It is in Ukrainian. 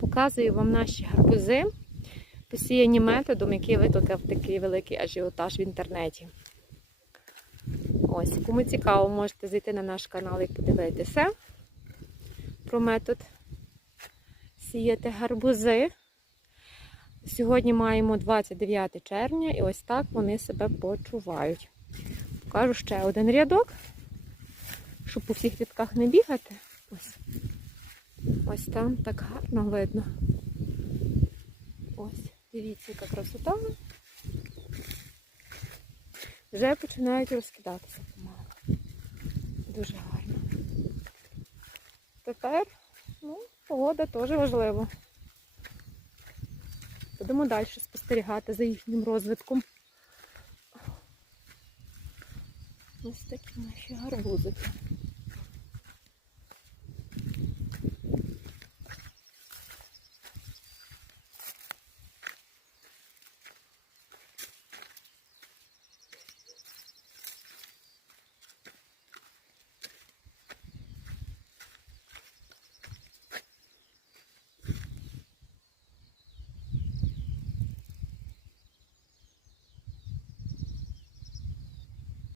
Показую вам наші гарбузи, посіяні методом, який викликав такий великий ажіотаж в інтернеті. Ось, кому цікаво, можете зайти на наш канал і подивитися про метод сіяти гарбузи. Сьогодні маємо 29 червня і ось так вони себе почувають. Покажу ще один рядок, щоб по всіх рядках не бігати. Ось. Ось там так гарно видно. Ось, дивіться, яка красота. Вже починають розкидатися помалу. Дуже гарно. Тепер, ну, погода теж важлива. Будемо далі спостерігати за їхнім розвитком. Ось такі наші гарбузики.